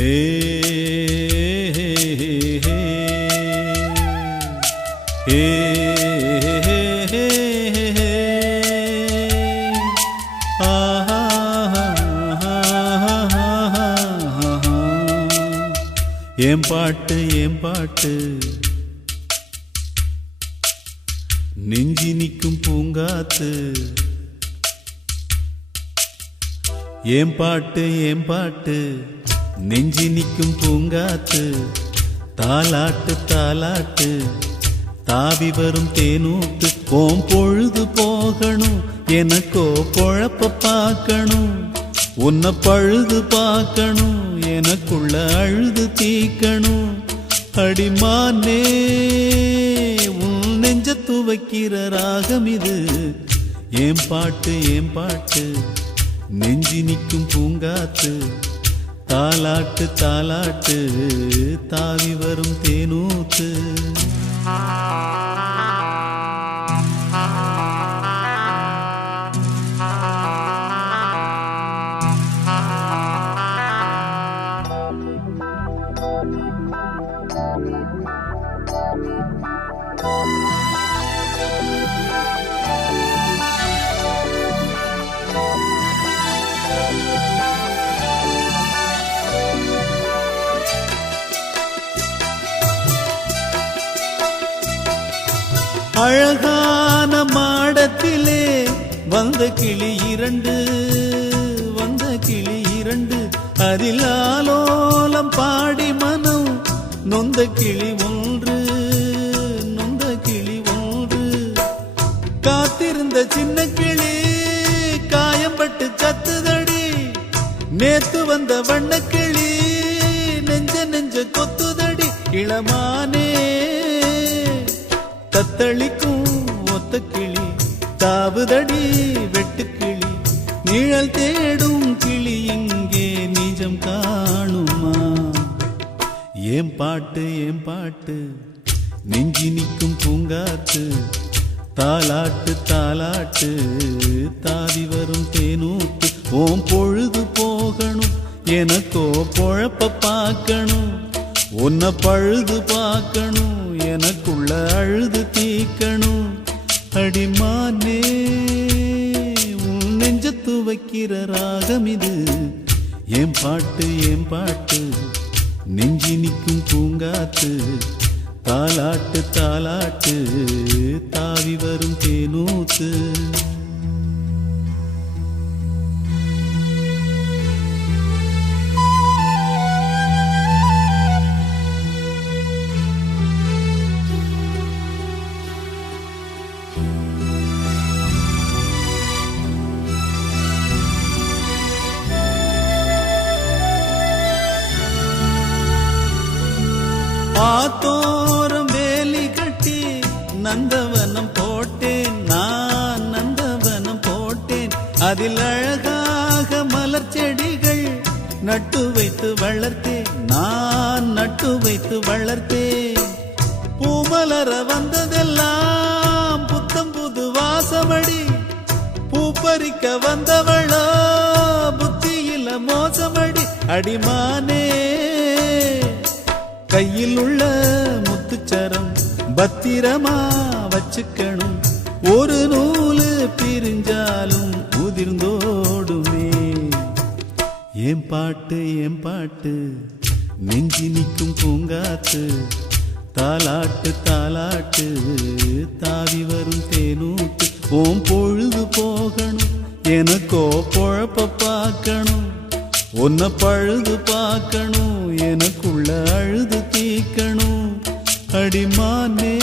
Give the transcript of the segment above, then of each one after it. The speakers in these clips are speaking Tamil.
ஹே ஹே ஏன் பாட்டு ஏன் பாட்டு நெஞ்சி நிற்கும் பூங்காத்து ஏன் பாட்டு ஏன் பாட்டு நெஞ்சி நிற்கும் பூங்காத்து தாலாட்டு தாலாட்டு தாவி வரும் தேனூத்து ஓம் பொழுது போகணும் எனக்கோ பொழப்ப பார்க்கணும் உன்னை பழுது பார்க்கணும் எனக்குள்ள அழுது தீக்கணும் அடிமானே உன் நெஞ்ச துவைக்கிற ராகம் இது ஏன் பாட்டு நெஞ்சி நிற்கும் பூங்காத்து தாலாட்டு தாலாட்டு தாவி வரும் தேனூத்து அழகான மாடத்திலே வந்த கிளி இரண்டு அதில் ஆலோலம் பாடி மனம் நொந்த கிளி ஒன்று காத்திருந்த சின்ன கிளி காயம்பட்டு சத்துதடி நேத்து வந்த வண்ண கிளி நெஞ்ச கொத்துதடி இளமானே தத்தளிக்கும் ஒத்த கிளி தாவுதடி வெட்டுக்கிளி நிழல் தேடும் கிளி இங்கே நிஜம் காணுமா ஏன் பாட்டு நெஞ்சி நிற்கும் பூங்காத்து தாலாட்டு தாலாட்டு தாவி வரும் தேனூத்து ஓம் பொழுது போகணும் எனக்கோ பொழப்ப பார்க்கணும் உன்னை பழுது பார்க்கணும் எனக்குள்ள அழுது தீக்கணும் அடிமானே உன் நெஞ்ச துவைக்கிற ராகம் இது ஏன் பாட்டு நெஞ்சி நிற்கும் பூங்காத்து தாலாட்டு தாலாட்டு தாவி வரும் தேனூத்து ஆத்தோரம் வேலி கட்டி நந்தவனம் போட்டேன் நான் நந்தவனம் போட்டேன் அதில் அழகாக மலர் செடிகள் நட்டு வைத்து வளர்த்தேன் நான் நட்டு வைத்து வளர்த்தேன் பூமலர வந்ததெல்லாம் புத்தம் புது வாசமடி பூப்பறிக்க வந்தவளோ புத்தியில மோசமடி அடிமானே கையில் உள்ள முத்துச்சரம் பத்திரமா வச்சுக்கணும் ஒரு நூலு பிரிஞ்சாலும் உதிர்ந்தோடுமே ஏன் பாட்டு நெஞ்சி நிற்கும் பூங்காத்து தாலாட்டு தாலாட்டு தாவி வரும் தேனூத்து ஓம் பொழுது போகணும் எனக்கோ பொழப்ப பார்க்கணும் உன்னை பழுது பார்க்கணும் எனக்குள்ள அழுது தீக்கணும் அடிமானே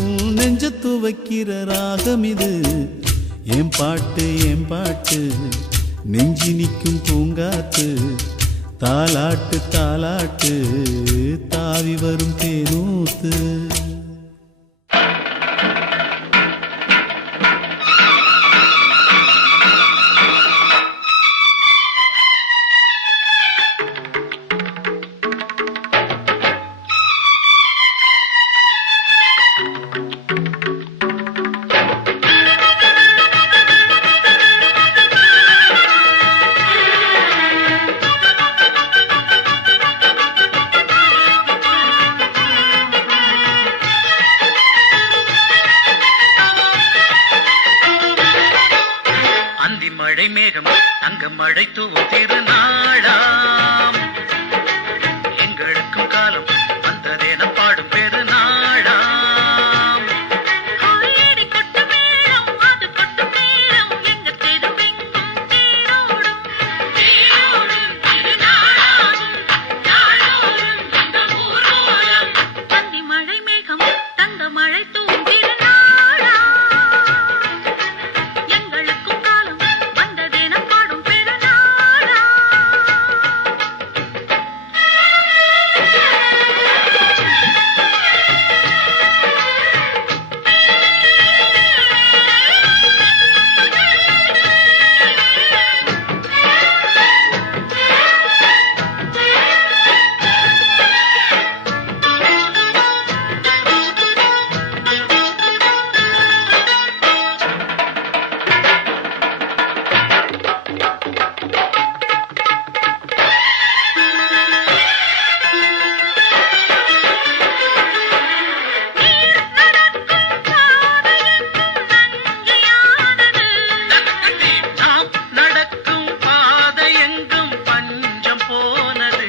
உன் நெஞ்ச துவைக்கிற ராகம் இது ஏன் பாட்டு நெஞ்சி நிற்கும் பூங்காத்து தாலாட்டு தாலாட்டு தாவி வரும் தேனூத்து மழை மேகம் தங்க மழை தூவும் திருநாளாம் எங்களுக்கும் காலம் வந்ததென பாடும் பெருநாளாம் கோயிலடி கொட்டு மேளம் அது கொட்டு மேளம் எங்க தெருவெங்கும் தேரோடும் தேரோடும் திருநாளாகும் நாளோறும் எங்க ஊரோரம் பந்தி மழை மேகம் தங்க மழை தூவும் திருநாளாம் எங்களுக்கும் காலம் வந்ததென பாடும் பெருநாளாம் நாம் நடக்கும் பாதை எங்கும் பஞ்சம் போனது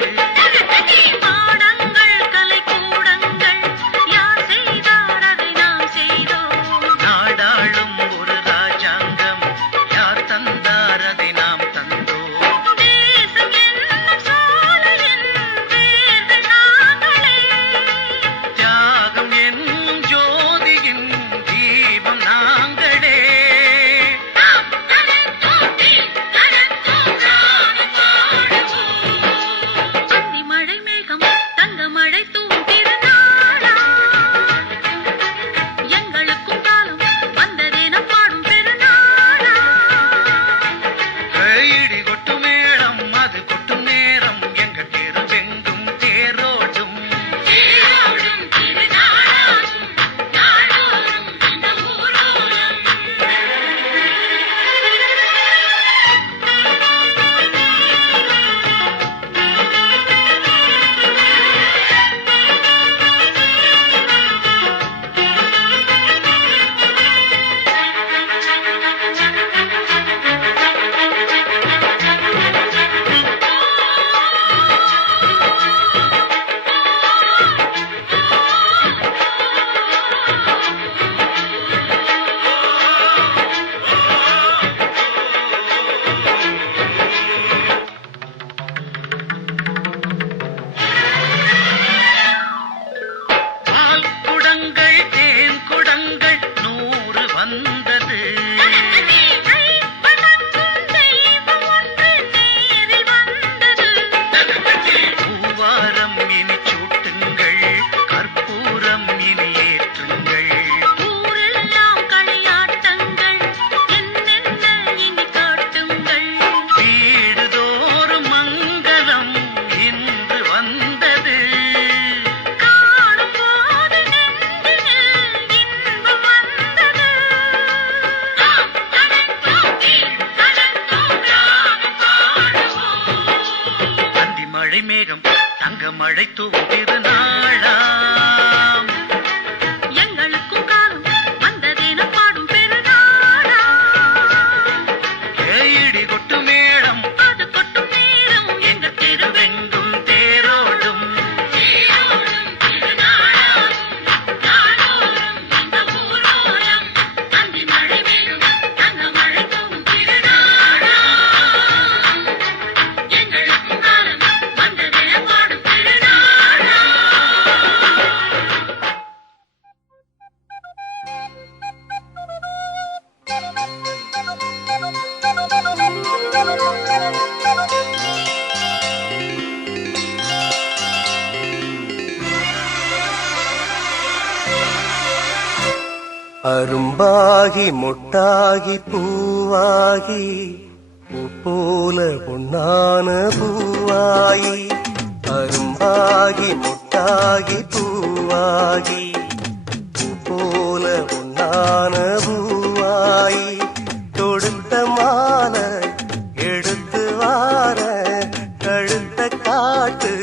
பாடங்கள் கலைக்கூடங்கள் யார் செய்தார் அதை நாம் செய்தோம் நாடாளும் ஒரு ராஜாங்கம் யார் தந்தார் அதை நாம் தந்தோம் தேசம் என்னும் சோலையின் வேர்கள் நாங்களே தியாகம் என்னும் ஜோதியின் தீபம் நாங்களே நாம் கலந்தோட்டி கலந்தோம் நானும் பாடுவோம் பந்தி மழை மேகம் தங்க மழை தூவும் திருநாளாம் எங்களுக்கும் காலம் வந்ததென பாடும் பெருநாளாம் இடி கொட்டும் மேளம் அது கொட்டும் நேரம் எங்க தெருவெங்கும் தேரோடும் தேரோடும் திருநாளாகும் நாளோறும் எங்க ஊரோரம் பால் குடங்கள் தேன் குடங்கள் 100 வந்தது கை வணங்கும் தெய்வம் ஒன்று நேரில் வந்தது பூவாரம் இனி சூட்டுங்கள் கற்பூரம் இனி ஏற்றுங்கள் ஊரெல்லாம் களியாட்டங்கள் என்னென்ன இனி காட்டுங்கள் வீடுதோறும் மங்களம் இன்று வந்தது காணும் போது நெஞ்சினில் இன்பம் வந்தது நாம் கலந்தோட்டி கலந்தோம் நானும் பாடுவோம் அந்தி மழை மேகம் தங்க மழை தூவும் திருநாளாம் எங்களுக்கும் காலம் வந்ததென பாடும் பெருநாளாம் இடி கொட்டு மேளம் அது கொட்டும் நேரம் எங்க தெருவெங்கும் தேரோடும் தேரோடும் திருநாளாகும் நாளோறும் எங்க ஊரோரம் அந்தி மழை மேகம் தங்க மழை தூவும் திருநாளாம் எங்களுக்கும் காலம் வந்ததென பாடும் பெருநாளாம் அரும்பாகி மொட்டாகி பூவாகி பூ போல பொன்னான பூவாகி அரும்பாகி மொட்டாகி பூவாகி பூ போல பொன்னான பூவாகி தொடுத்த மாலை எடுத்து வார கழுத்த காட்டு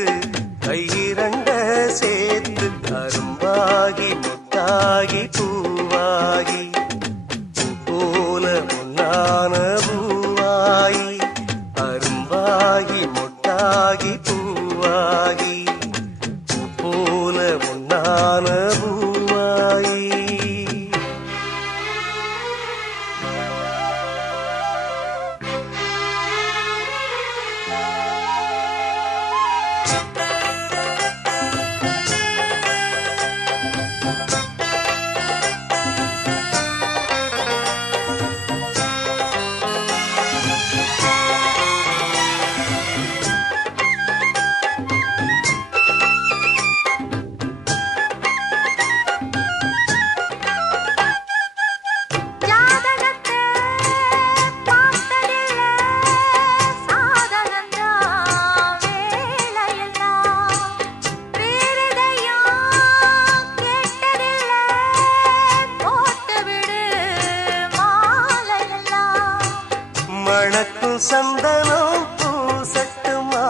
கையிரண்ட சேர்த்து அரும்பாகி மொட்டாகி பூவாகி பூ போல பொன்னான பூவாகி மணக்கும் சந்தனம் பூசட்டுமா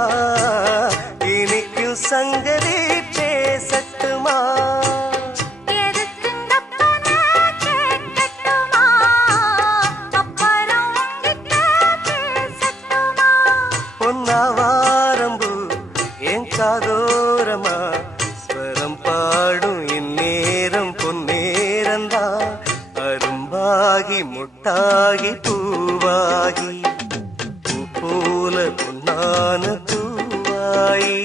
இனிக்கும் சங்கதி பேசட்டுமா பொன்னாவாரம்பு என் காதோரமா ஸ்வரம் பாடும் இந்நேரம் பொன்னேரந்தா அரும்பாகி முட்டாகி பூவாகி பூ போல பொன்னான பூவாயி